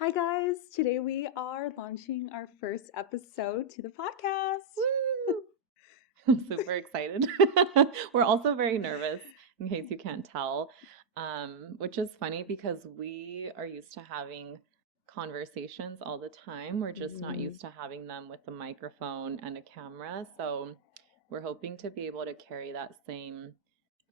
Hi, guys. Today we are launching our first episode to the podcast. Woo! I'm super excited. We're also very nervous, in case you can't tell, which is funny because we are used to having conversations all the time. We're just not used to having them with a microphone and a camera. So we're hoping to be able to carry that same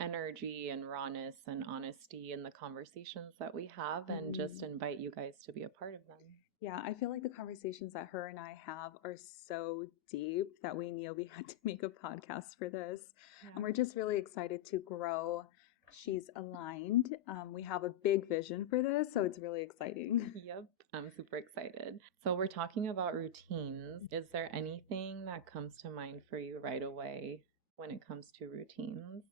energy and rawness and honesty in the conversations that we have and just invite you guys to be a part of them. Yeah, I feel like the conversations that her and I have are so deep that we knew we had to make a podcast for this. And we're just really excited to grow. She's aligned. We have a big vision for this, so it's really exciting. Yep, I'm super excited. So we're talking about routines. Is there anything that comes to mind for you right away when it comes to routines?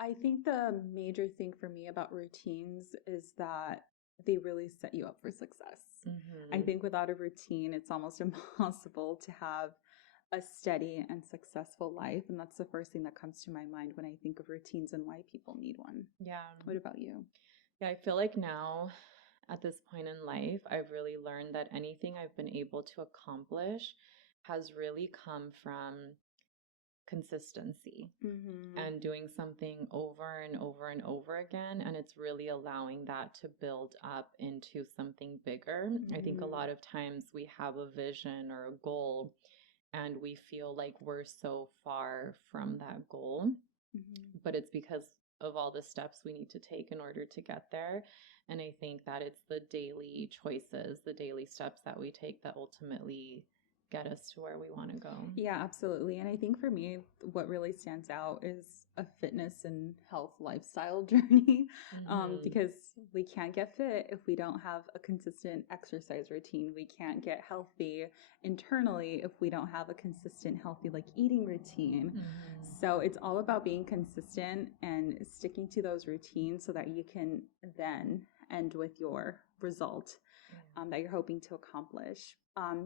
I think the major thing for me about routines is that they really set you up for success. I think without a routine, it's almost impossible to have a steady and successful life. And that's the first thing that comes to my mind when I think of routines and why people need one. Yeah. What about you? Yeah, I feel like now at this point in life, I've really learned that anything I've been able to accomplish has really come from consistency and doing something over and over and over again. And it's really allowing that to build up into something bigger. I think a lot of times we have a vision or a goal and we feel like we're so far from that goal, but it's because of all the steps we need to take in order to get there. And I think that it's the daily choices, the daily steps that we take that ultimately get us to where we want to go. Yeah, absolutely. And I think for me, what really stands out is a fitness and health lifestyle journey, because we can't get fit if we don't have a consistent exercise routine. We can't get healthy internally if we don't have a consistent, healthy, like eating routine. So it's all about being consistent and sticking to those routines so that you can then end with your result that you're hoping to accomplish.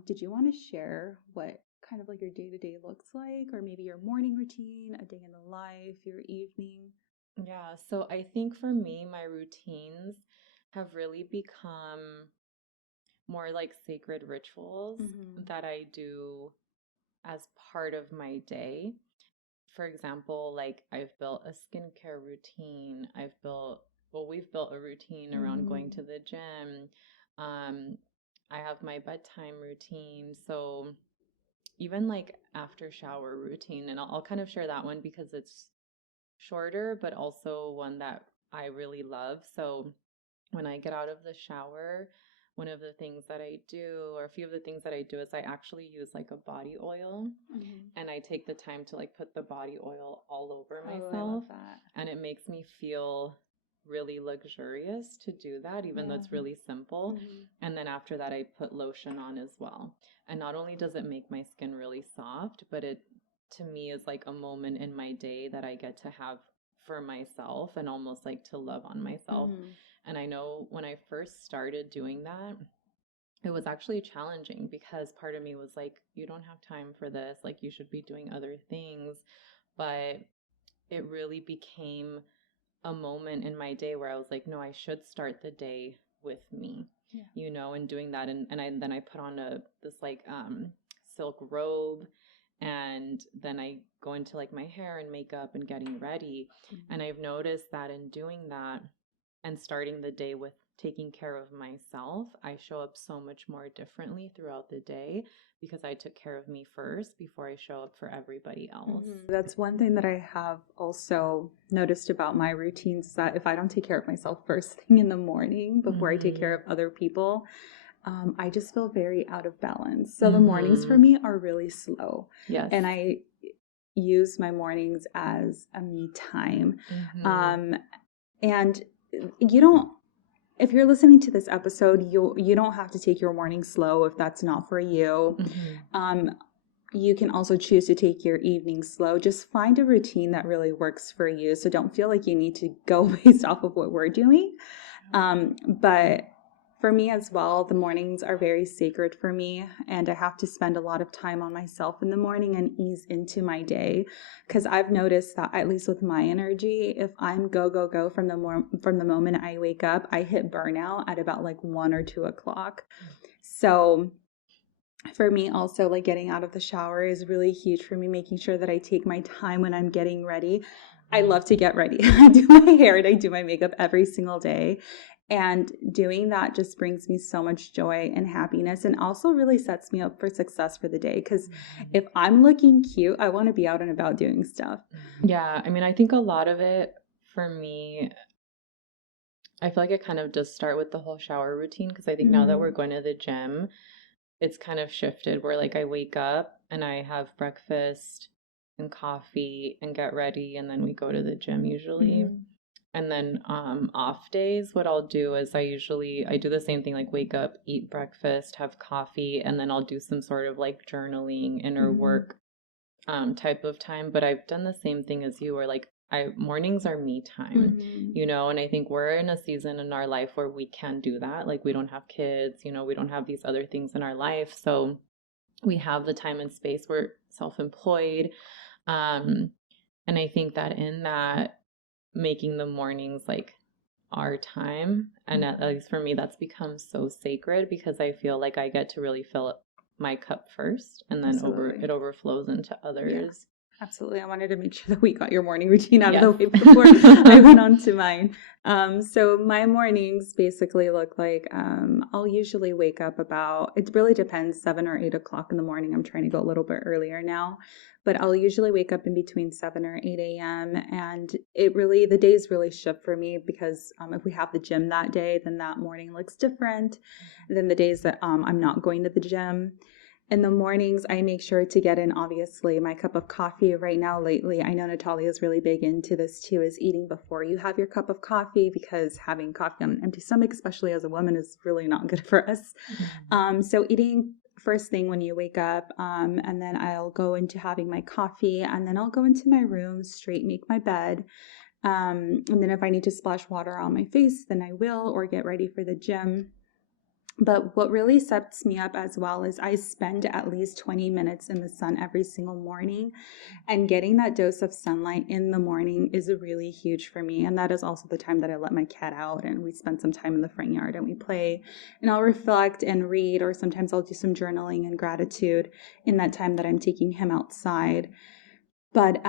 Did you want to share what kind of like your day-to-day looks like, or maybe your morning routine, a day in the life, your evening? Yeah, so I think for me, my routines have really become more like sacred rituals that I do as part of my day. For example, like I've built a skincare routine. We've built a routine around going to the gym. I have my bedtime routine. So even like after shower routine, and I'll kind of share that one because it's shorter, but also one that I really love. So when I get out of the shower, one of the things that I do, or a few of the things that I do, is I actually use like a body oil and I take the time to like put the body oil all over myself. I love that. And it makes me feel really luxurious to do that, even though it's really simple. And then after that, I put lotion on as well. And not only does it make my skin really soft, but it to me is like a moment in my day that I get to have for myself and almost like to love on myself. And I know when I first started doing that, it was actually challenging because part of me was like, you don't have time for this. Like, you should be doing other things. But it really became a moment in my day where I was like, no, I should start the day with me, and doing that. And then I put on this like silk robe, and then I go into like my hair and makeup and getting ready. And I've noticed that in doing that and starting the day with taking care of myself, I show up so much more differently throughout the day because I took care of me first before I show up for everybody else. That's one thing that I have also noticed about my routines, is that if I don't take care of myself first thing in the morning before I take care of other people, I just feel very out of balance. So the mornings for me are really slow. Yes. And I use my mornings as a me time. And you don't, if you're listening to this episode, you don't have to take your morning slow if that's not for you. You can also choose to take your evening slow. Just find a routine that really works for you. So don't feel like you need to go based off of what we're doing. But For me as well, the mornings are very sacred for me, and I have to spend a lot of time on myself in the morning and ease into my day, because I've noticed that, at least with my energy, if I'm go go go from the moment I wake up, I hit burnout at about like 1 or 2 o'clock. So for me also, like, getting out of the shower is really huge for me, making sure that I take my time when I'm getting ready. I love to get ready. I do my hair and I do my makeup every single day. And doing that just brings me so much joy and happiness, and also really sets me up for success for the day. Because if I'm looking cute, I want to be out and about doing stuff. Yeah. I mean, I think a lot of it for me, I feel like it kind of does start with the whole shower routine. Because I think now that we're going to the gym, it's kind of shifted where like I wake up and I have breakfast and coffee and get ready, and then we go to the gym usually. And then off days, what I'll do is I do the same thing, like wake up, eat breakfast, have coffee, and then I'll do some sort of like journaling, inner work type of time. But I've done the same thing as you, where like mornings are me time, you know, and I think we're in a season in our life where we can do that. Like, we don't have kids, you know, we don't have these other things in our life. So we have the time and space. We're self-employed. And I think that in that, making the mornings like our time, and at least for me, that's become so sacred, because I feel like I get to really fill up my cup first, and then it overflows into others. Yeah, absolutely. I wanted to make sure that we got your morning routine out of the way before I went on to mine. So my mornings basically look like, I'll usually wake up about, it really depends, 7 or 8 o'clock in the morning. I'm trying to go a little bit earlier now, but I'll usually wake up in between 7 or 8 a.m. And the days really shift for me, because if we have the gym that day, then that morning looks different than the days that I'm not going to the gym. In the mornings, I make sure to get in, obviously, my cup of coffee. Right now, lately, I know Natalia is really big into this too, is eating before you have your cup of coffee, because having coffee on an empty stomach, especially as a woman, is really not good for us. So eating first thing when you wake up, and then I'll go into having my coffee, and then I'll go into my room, straight make my bed. And then if I need to splash water on my face, then I will, or get ready for the gym. But what really sets me up as well is I spend at least 20 minutes in the sun every single morning, and getting that dose of sunlight in the morning is really huge for me. And that is also the time that I let my cat out and we spend some time in the front yard and we play, and I'll reflect and read, or sometimes I'll do some journaling and gratitude in that time that I'm taking him outside. But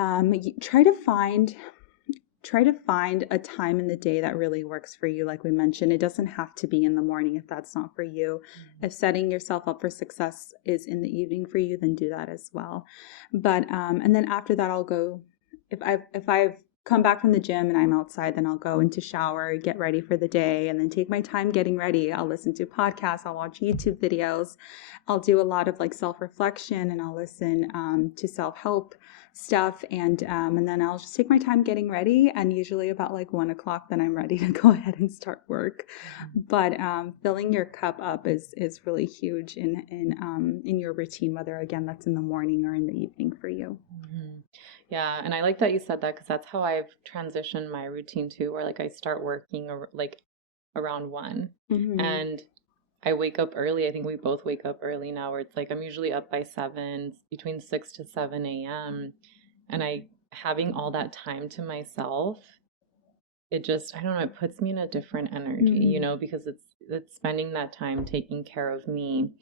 try to find a time in the day that really works for you. Like we mentioned, it doesn't have to be in the morning if that's not for you. If setting yourself up for success is in the evening for you, then do that as well. But and then after that, I'll go, if I've come back from the gym and I'm outside, then I'll go into shower, get ready for the day, and then take my time getting ready. I'll listen to podcasts, I'll watch YouTube videos, I'll do a lot of like self-reflection, and I'll listen to self-help stuff, and then I'll just take my time getting ready, and usually about like 1 o'clock, then I'm ready to go ahead and start work. But filling your cup up is really huge in your routine, whether again that's in the morning or in the evening for you. Yeah, and I like that you said that, because that's how I've transitioned my routine too, where like I start working like around 1, and I wake up early. I think we both wake up early now, where it's like I'm usually up by 7, between 6 to 7 a.m. And having all that time to myself, it just, I don't know, it puts me in a different energy, you know, because it's spending that time taking care of me.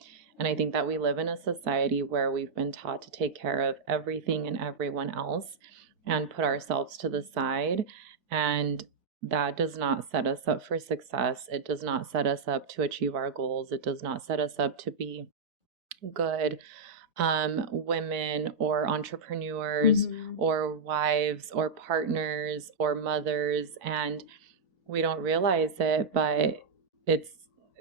And I think that we live in a society where we've been taught to take care of everything and everyone else and put ourselves to the side. And that does not set us up for success. It does not set us up to achieve our goals. It does not set us up to be good women or entrepreneurs or wives or partners or mothers. And we don't realize it, but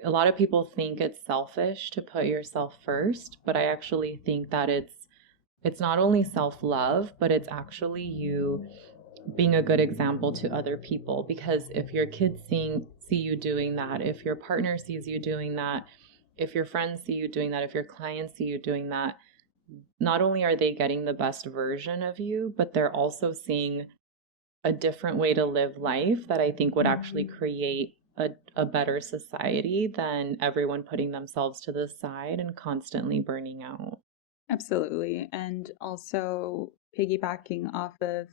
a lot of people think it's selfish to put yourself first, but I actually think that it's not only self-love, but it's actually you being a good example to other people. Because if your kids see you doing that, if your partner sees you doing that, if your friends see you doing that, if your clients see you doing that, not only are they getting the best version of you, but they're also seeing a different way to live life that I think would actually create a better society than everyone putting themselves to the side and constantly burning out. Absolutely. And also piggybacking off of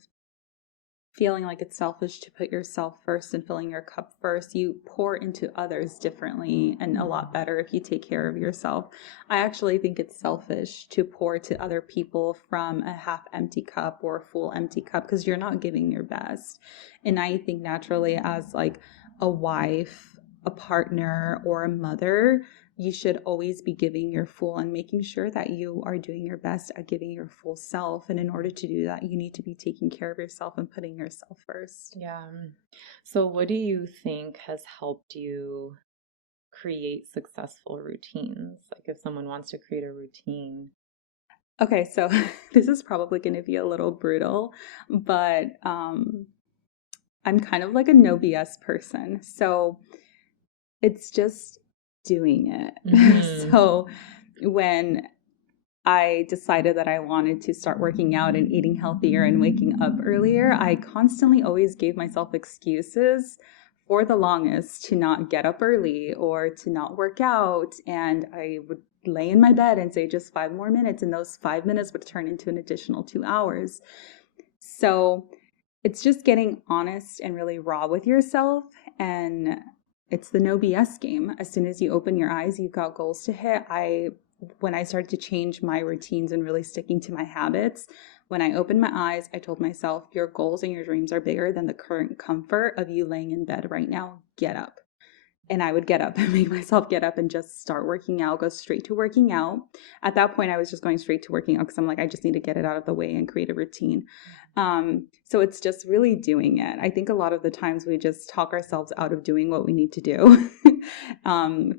feeling like it's selfish to put yourself first and filling your cup first, you pour into others differently and a lot better if you take care of yourself. I actually think it's selfish to pour to other people from a half empty cup or a full empty cup because you're not giving your best. And I think naturally as like a wife, a partner, or a mother, you should always be giving your full and making sure that you are doing your best at giving your full self. And in order to do that, you need to be taking care of yourself and putting yourself first. Yeah. So what do you think has helped you create successful routines? Like if someone wants to create a routine. Okay, so this is probably going to be a little brutal, but I'm kind of like a no BS person. So it's just doing it. Mm-hmm. So when I decided that I wanted to start working out and eating healthier and waking up earlier, I constantly always gave myself excuses for the longest to not get up early or to not work out. And I would lay in my bed and say just 5 more minutes, and those 5 minutes would turn into an additional 2 hours. So it's just getting honest and really raw with yourself, and it's the no BS game. As soon as you open your eyes, you've got goals to hit. When I started to change my routines and really sticking to my habits, when I opened my eyes, I told myself, your goals and your dreams are bigger than the current comfort of you laying in bed right now. Get up. And I would get up and make myself get up and just start working out, go straight to working out. At that point, I was just going straight to working out because I'm like, I just need to get it out of the way and create a routine. So it's just really doing it. I think a lot of the times we just talk ourselves out of doing what we need to do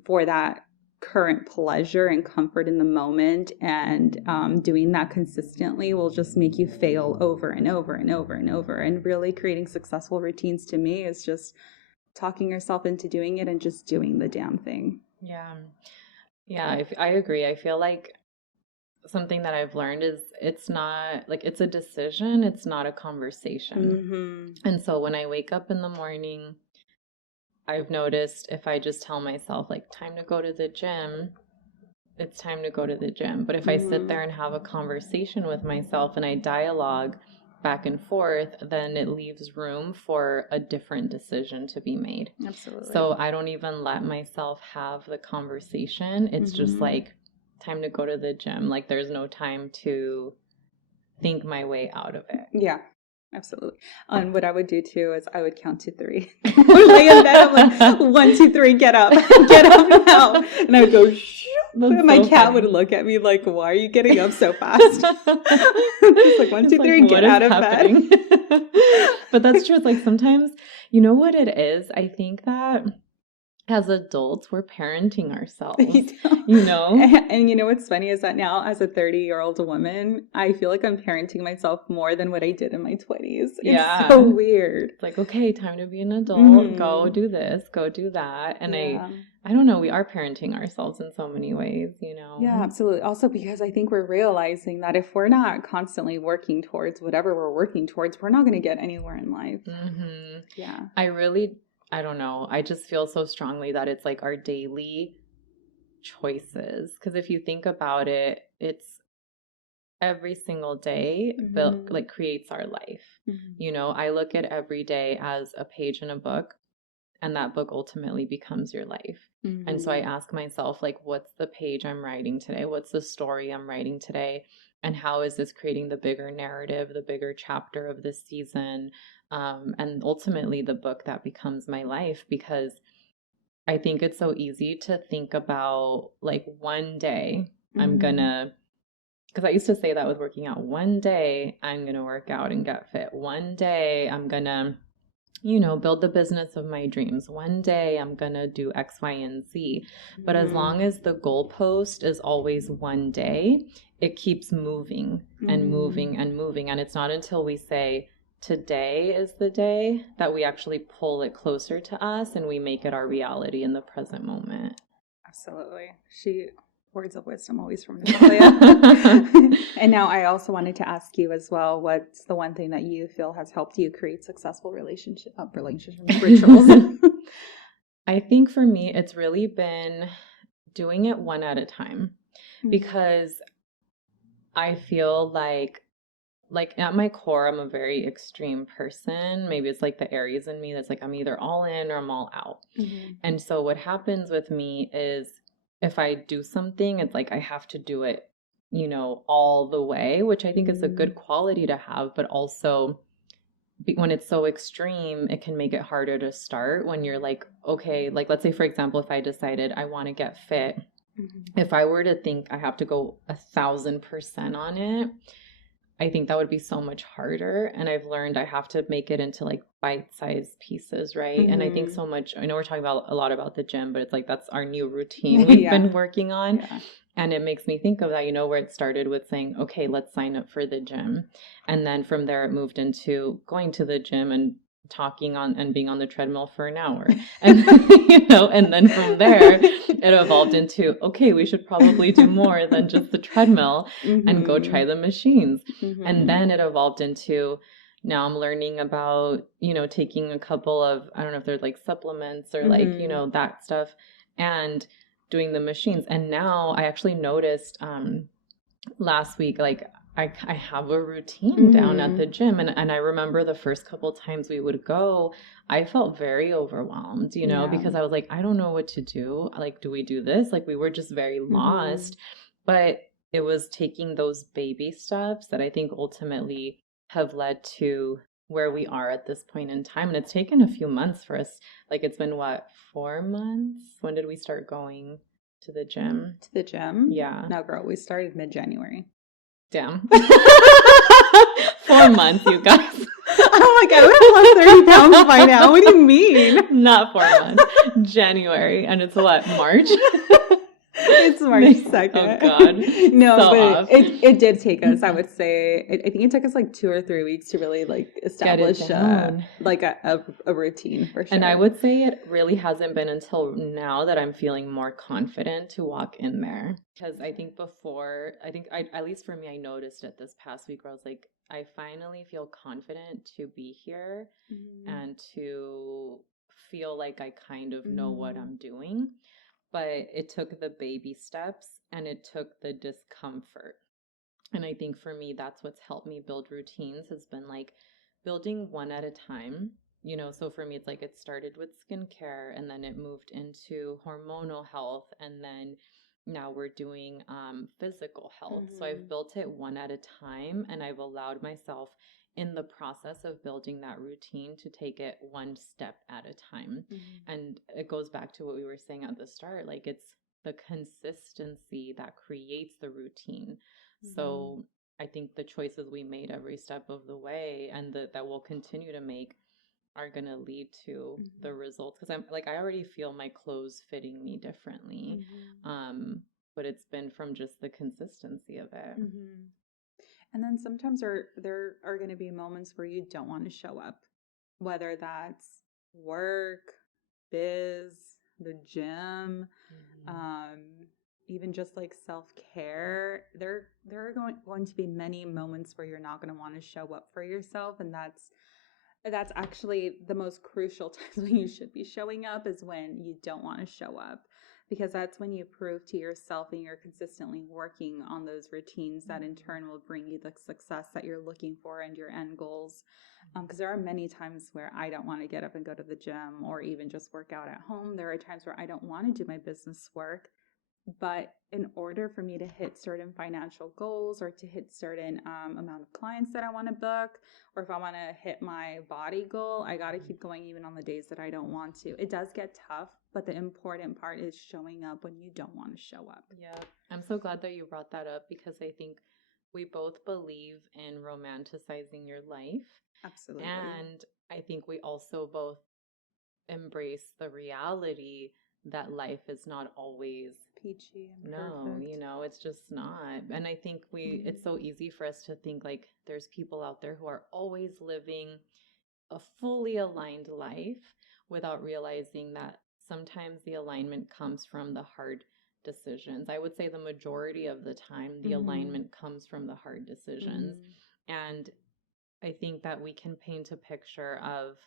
for that current pleasure and comfort in the moment. And doing that consistently will just make you fail over and over and over and over. And really creating successful routines to me is just talking yourself into doing it and just doing the damn thing. Yeah. Yeah, I agree. I feel like something that I've learned is it's not like it's a decision, it's not a conversation. Mm-hmm. And so when I wake up in the morning, I've noticed if I just tell myself like time to go to the gym, it's time to go to the gym. But if I sit there and have a conversation with myself and I dialogue back and forth, then it leaves room for a different decision to be made. Absolutely. So I don't even let myself have the conversation. It's just like time to go to the gym. Like there's no time to think my way out of it. Yeah, absolutely. And what I would do too is I would count to 3. Lay in bed, I'm like, 1, 2, 3, get up. Get up now. And I would go, and my cat would look at me like, why are you getting up so fast? It's like 1, 2, 3, get out of bed. But that's true. It's like sometimes, you know what it is? I think that as adults, we're parenting ourselves, you know? And you know what's funny is that now as a 30-year-old woman, I feel like I'm parenting myself more than what I did in my 20s. It's so weird. It's like, okay, time to be an adult. Go do this, go do that. And I don't know, we are parenting ourselves in so many ways, you know? Yeah, absolutely. Also because I think we're realizing that if we're not constantly working towards whatever we're working towards, we're not going to get anywhere in life. Mm-hmm. Yeah. I don't know. I just feel so strongly that it's like our daily choices. Because if you think about it, it's every single day like creates our life. You know, I look at every day as a page in a book, and that book ultimately becomes your life. And so I ask myself, like, what's the page I'm writing today? What's the story I'm writing today? And how is this creating the bigger narrative, the bigger chapter of this season? And ultimately the book that becomes my life, because I think it's so easy to think about like one day I'm gonna, because I used to say that with working out, one day I'm gonna work out and get fit. One day I'm gonna, you know, build the business of my dreams. One day I'm gonna do X, Y, and Z. But as long as the goalpost is always one day, it keeps moving and moving and moving. And it's not until we say, today is the day, that we actually pull it closer to us and we make it our reality in the present moment. Absolutely. Words of wisdom always from Natalia. And now I also wanted to ask you as well, what's the one thing that you feel has helped you create successful relationship rituals? I think for me, it's really been doing it one at a time, because I feel like at my core, I'm a very extreme person. Maybe it's like the Aries in me that's like, I'm either all in or I'm all out. And so what happens with me is if I do something, it's like I have to do it, all the way, which I think is a good quality to have, but also when it's so extreme, it can make it harder to start when you're like, okay, like let's say, for example, if I decided I want to get fit, if I were to think I have to go 1,000% on it, I think that would be so much harder. And I've learned I have to make it into like bite-sized pieces, right? And I think so much, I know we're talking about a lot about the gym, but it's like that's our new routine we've been working on. Yeah. And it makes me think of that, where it started with saying, okay, let's sign up for the gym. And then from there, it moved into going to the gym and talking on and being on the treadmill for an hour. And, and then from there, it evolved into, okay, we should probably do more than just the treadmill and go try the machines. And then it evolved into, now I'm learning about, taking a couple of, I don't know if they're like supplements or like, that stuff, and doing the machines. And now I actually noticed last week, like I have a routine down at the gym. And I remember the first couple times we would go, I felt very overwhelmed, because I was like, I don't know what to do. Like, do we do this? Like, we were just very lost. But it was taking those baby steps that I think ultimately have led to where we are at this point in time. And it's taken a few months for us. Like, it's been 4 months? When did we start going to the gym? To the gym? Yeah. No, girl, we started mid-January. Damn. 4 months, you guys. Oh my God, we're lost 30 pounds by now. What do you mean? Not 4 months. January. And it's what, March? It's March 2nd. Oh God. No, so but off. It did take us, I would say, I think it took us like 2 or 3 weeks to really like establish like a routine for sure. And I would say it really hasn't been until now that I'm feeling more confident to walk in there. Because I think before, at least for me, I noticed it this past week where I was like, I finally feel confident to be here and to feel like I kind of know what I'm doing. But it took the baby steps and it took the discomfort. And I think for me, that's what's helped me build routines, has been like building one at a time. So for me, it's like it started with skincare and then it moved into hormonal health. And then now we're doing physical health. So I've built it one at a time, and I've allowed myself in the process of building that routine to take it one step at a time. And it goes back to what we were saying at the start, like it's the consistency that creates the routine. So I think the choices we made every step of the way and that we'll continue to make are going to lead to the results. Because I'm like, I already feel my clothes fitting me differently. But it's been from just the consistency of it. And then sometimes there are going to be moments where you don't want to show up, whether that's work, biz, the gym, even just like self-care. There are going to be many moments where you're not going to want to show up for yourself, and that's actually the most crucial times when you should be showing up, is when you don't want to show up, because that's when you prove to yourself and you're consistently working on those routines that in turn will bring you the success that you're looking for and your end goals. Because there are many times where I don't want to get up and go to the gym or even just work out at home. There are times where I don't want to do my business work. But in order for me to hit certain financial goals or to hit certain amount of clients that I want to book, or if I want to hit my body goal, I got to keep going even on the days that I don't want to. It does get tough, but the important part is showing up when you don't want to show up. Yeah, I'm so glad that you brought that up, because I think we both believe in romanticizing your life. Absolutely. And I think we also both embrace the reality that life is not always peachy and perfect. It's just not. And I think it's so easy for us to think like there's people out there who are always living a fully aligned life without realizing that sometimes the alignment comes from the hard decisions. I would say the majority of the time, the alignment comes from the hard decisions. And I think that we can paint a picture of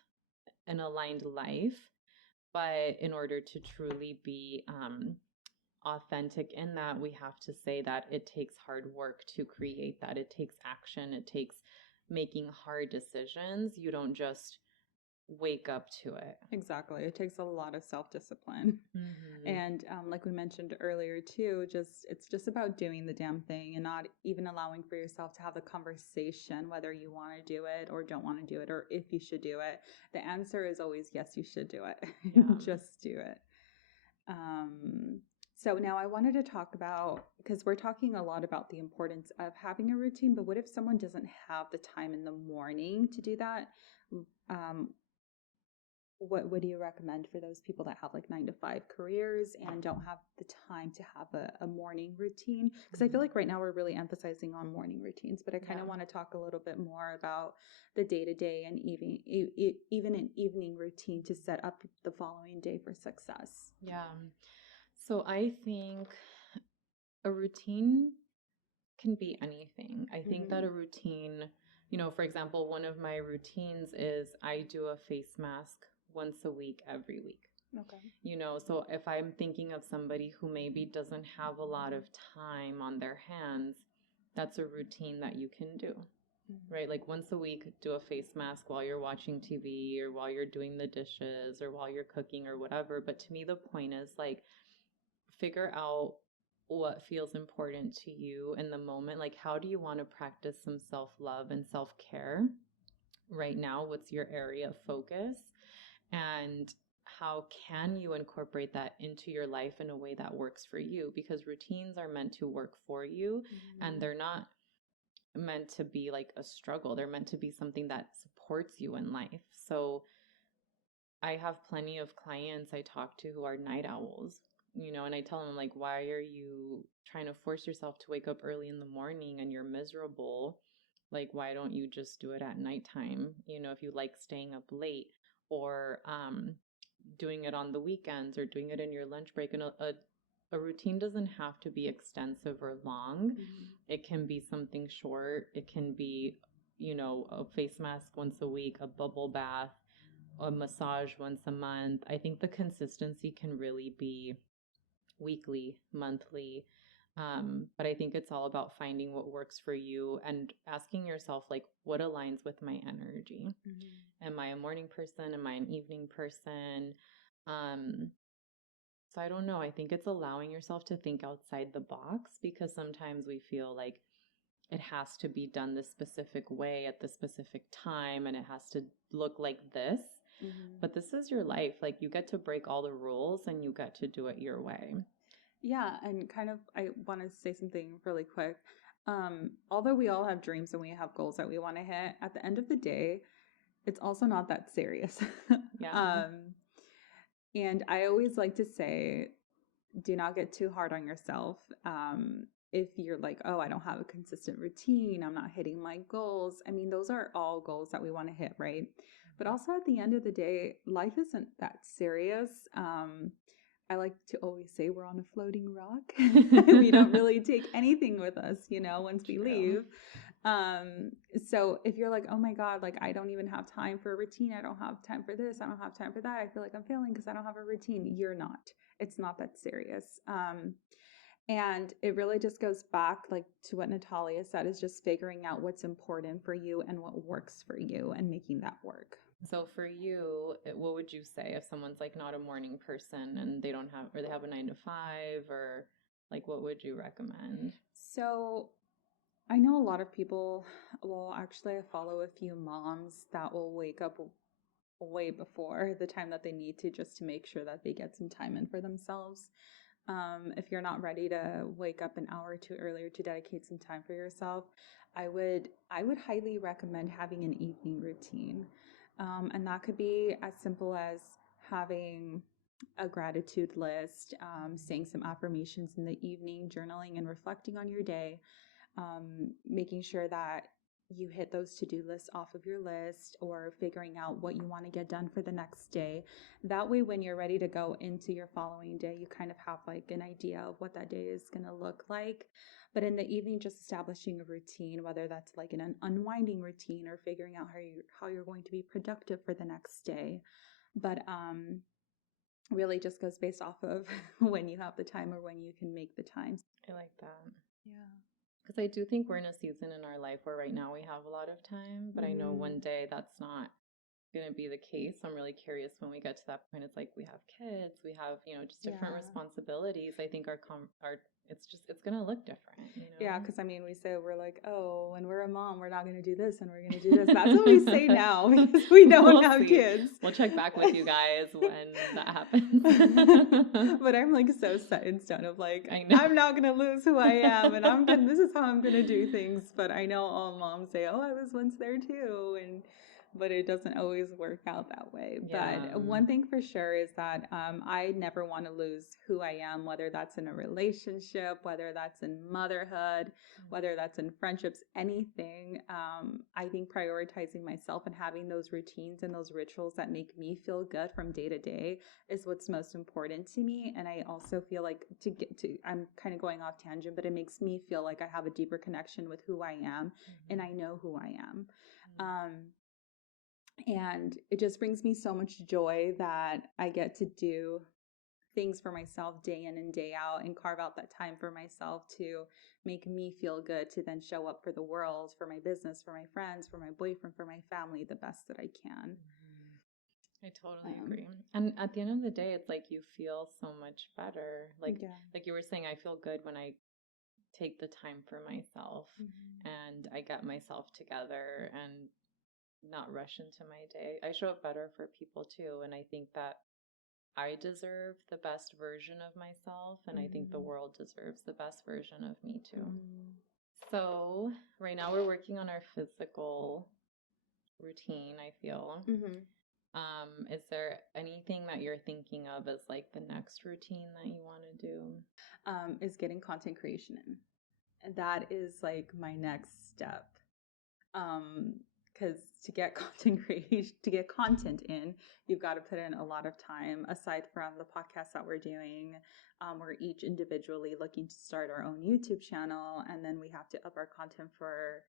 an aligned life, But in order to truly be authentic in that, we have to say that it takes hard work to create that. It takes action. It takes making hard decisions. You don't just wake up to it. Exactly. It takes a lot of self-discipline. And like we mentioned earlier too, it's just about doing the damn thing and not even allowing for yourself to have the conversation whether you want to do it or don't want to do it or if you should do it. The answer is always yes, you should do it. Yeah. Just do it. So now I wanted to talk about, because we're talking a lot about the importance of having a routine, but what if someone doesn't have the time in the morning to do that? What do you recommend for those people that have like 9-to-5 careers and don't have the time to have a morning routine? Because I feel like right now we're really emphasizing on morning routines, but I kind of want to talk a little bit more about the day-to-day and even an evening routine to set up the following day for success. Yeah. So I think a routine can be anything. I think that a routine, for example, one of my routines is I do a face mask once a week, every week. Okay. So if I'm thinking of somebody who maybe doesn't have a lot of time on their hands, that's a routine that you can do, right? Like once a week, do a face mask while you're watching TV or while you're doing the dishes or while you're cooking or whatever. But to me, the point is like, figure out what feels important to you in the moment. Like, how do you want to practice some self-love and self-care right now? What's your area of focus? And how can you incorporate that into your life in a way that works for you? Because routines are meant to work for you, and they're not meant to be like a struggle. They're meant to be something that supports you in life. So I have plenty of clients I talk to who are night owls, and I tell them, like, why are you trying to force yourself to wake up early in the morning and you're miserable? Like, why don't you just do it at nighttime? If you like staying up late, or doing it on the weekends, or doing it in your lunch break. And a routine doesn't have to be extensive or long. It can be something short. It can be, a face mask once a week, a bubble bath, a massage once a month. I think the consistency can really be weekly, monthly. But I think it's all about finding what works for you and asking yourself, like, what aligns with my energy? Am I a morning person? Am I an evening person? So I don't know. I think it's allowing yourself to think outside the box, because sometimes we feel like it has to be done this specific way at this specific time, and it has to look like this. But this is your life. Like, you get to break all the rules and you get to do it your way. Yeah, and kind of, I want to say something really quick. Although we all have dreams and we have goals that we want to hit, at the end of the day, it's also not that serious. Yeah. And I always like to say, do not get too hard on yourself. If you're like, oh, I don't have a consistent routine, I'm not hitting my goals. I mean, those are all goals that we want to hit, right? But also at the end of the day, life isn't that serious. I like to always say we're on a floating rock. We don't really take anything with us, once we leave. So if you're like, oh my God, like I don't even have time for a routine. I don't have time for this. I don't have time for that. I feel like I'm failing because I don't have a routine. You're not. It's not that serious. And it really just goes back like to what Natalia said, is just figuring out what's important for you and what works for you and making that work. So for you, what would you say if someone's like not a morning person and they don't have, or they have a 9-to-5, or like, what would you recommend? So I know a lot of people, well, actually I follow a few moms that will wake up way before the time that they need to, just to make sure that they get some time in for themselves. If you're not ready to wake up an hour or two earlier to dedicate some time for yourself, I would highly recommend having an evening routine. And that could be as simple as having a gratitude list, saying some affirmations in the evening, journaling and reflecting on your day, making sure that you hit those to-do lists off of your list, or figuring out what you want to get done for the next day. That way, when you're ready to go into your following day, you kind of have like an idea of what that day is going to look like. But in the evening, just establishing a routine, whether that's like an unwinding routine or figuring out how you're going to be productive for the next day. But really just goes based off of when you have the time or when you can make the time. I like that. Yeah. Because I do think we're in a season in our life where right now we have a lot of time, but I know one day that's not going to be the case. So I'm really curious when we get to that point. It's like we have kids, we have, just different responsibilities. I think our it's going to look different, Yeah, because I mean, we're like, oh, when we're a mom, we're not going to do this and we're going to do this. That's what we say now because we don't have kids. We'll check back with you guys when that happens. But I'm like so set in stone of like, I'm not going to lose who I am, and this is how I'm going to do things. But I know all moms say, oh, I was once there too, but it doesn't always work out that way. Yeah. But one thing for sure is that I never want to lose who I am, whether that's in a relationship, whether that's in motherhood, whether that's in friendships, anything. I think prioritizing myself and having those routines and those rituals that make me feel good from day to day is what's most important to me. And I also feel like I'm kind of going off tangent, but it makes me feel like I have a deeper connection with who I am and I know who I am. And it just brings me so much joy that I get to do things for myself day in and day out and carve out that time for myself to make me feel good, to then show up for the world, for my business, for my friends, for my boyfriend, for my family, the best that I can. I totally agree. And at the end of the day, it's like you feel so much better. Like you were saying, I feel good when I take the time for myself and I get myself together and not rush into my day. I show up better for people too. And I think that I deserve the best version of myself. And I think the world deserves the best version of me too. So right now we're working on our physical routine, I feel. Is there anything that you're thinking of as like the next routine that you want to do? Is getting content creation in. And that is like my next step. Because to get content in, you've got to put in a lot of time. Aside from the podcast that we're doing, we're each individually looking to start our own YouTube channel, and then we have to up our content for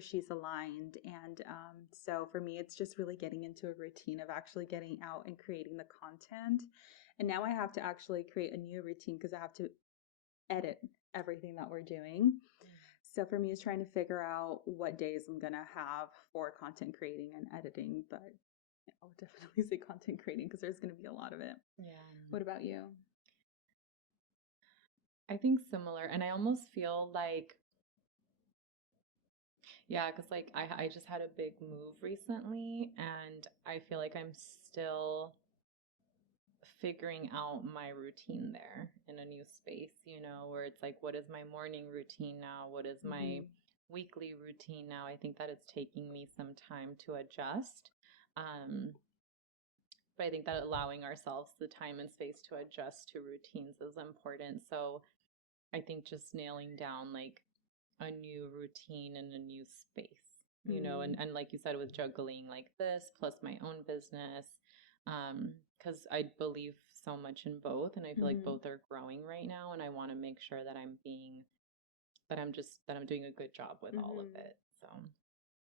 She's Aligned. And so for me, it's just really getting into a routine of actually getting out and creating the content. And now I have to actually create a new routine because I have to edit everything that we're doing. So for me, it's trying to figure out what days I'm going to have for content creating and editing, but I would definitely say content creating because there's going to be a lot of it. Yeah. What about you? I think similar. And I almost feel like, because like I just had a big move recently and I feel like I'm still figuring out my routine there in a new space, where it's like, what is my morning routine now? What is my weekly routine now? I think that it's taking me some time to adjust. But I think that allowing ourselves the time and space to adjust to routines is important. So I think just nailing down like a new routine in a new space, and like you said, with juggling like this plus my own business, because I believe so much in both, and I feel like both are growing right now, and I want to make sure that I'm doing a good job with all of it. So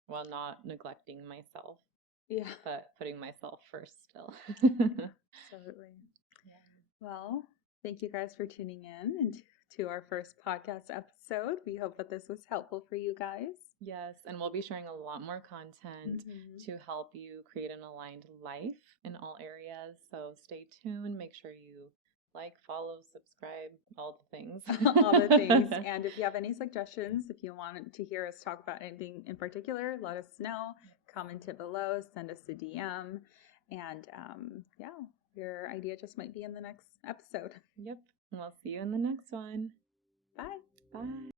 while not neglecting myself, but putting myself first still. Absolutely. Yeah. Well, thank you guys for tuning in and to our first podcast episode. We hope that this was helpful for you guys. Yes, and we'll be sharing a lot more content to help you create an aligned life in all areas. So stay tuned. Make sure you like, follow, subscribe, all the things. All the things. And if you have any suggestions, if you want to hear us talk about anything in particular, let us know. Comment it below, send us a DM. And your idea just might be in the next episode. Yep. We'll see you in the next one. Bye. Bye.